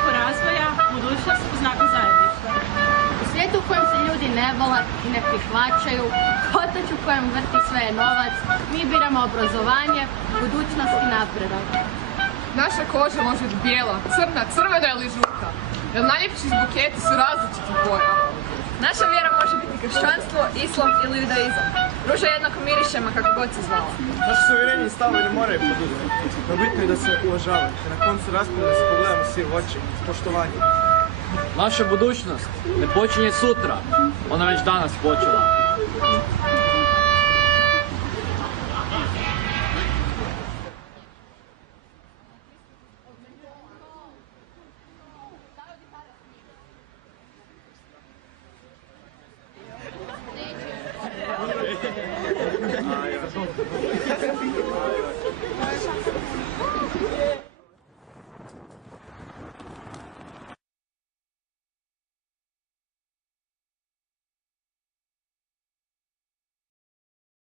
znaku razvoja, budućnost u znaku zajedništva. U svijetu u kojem se ljudi ne vole i ne prihvaćaju, kotač u kojem vrti sve je novac, mi biramo obrazovanje, budućnost i napredak. Naša koža može biti bijela, crna, crvena ili žuta, jer najljepši buketi su različitih boja. Naša vjera može biti kršćanstvo, islam ili judaizam. Ruža jednako miriše ma kako god se zvala. Naši su uvjereni i stavovi ne moraju poduzeti, no bitno je da se uvažavaju, te na koncu rasprave da se pogledamo svi u oči s poštovanjem. Naša budućnost ne počinje sutra, ona već danas počela. Ah, ja.